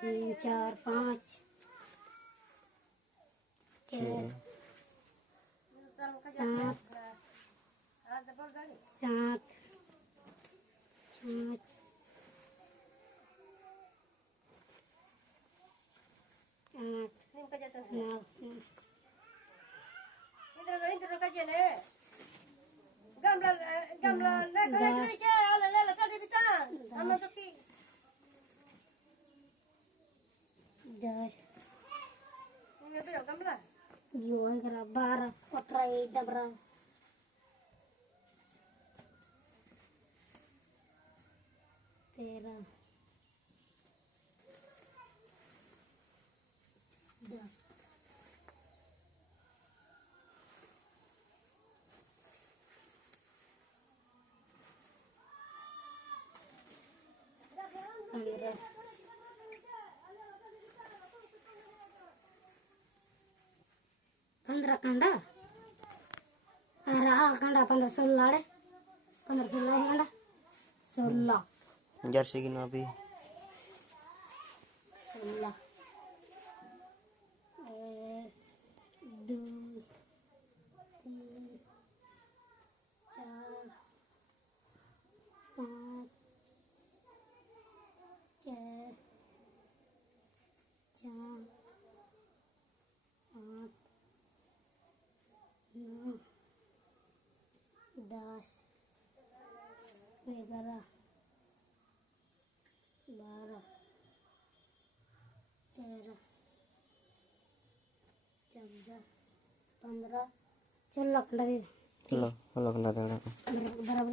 तीन चार पाँच छः सात सात बारह पटराई डबरा तेरह दस पंद्रह कंडा कंडा 15 16 15 16 कंडा 16 जर्सी की नापी 16 1 2 3 4 5 6 7 8 9 10 11 12 13 14 15 16 कंडा दे लो कंडा दे बराबर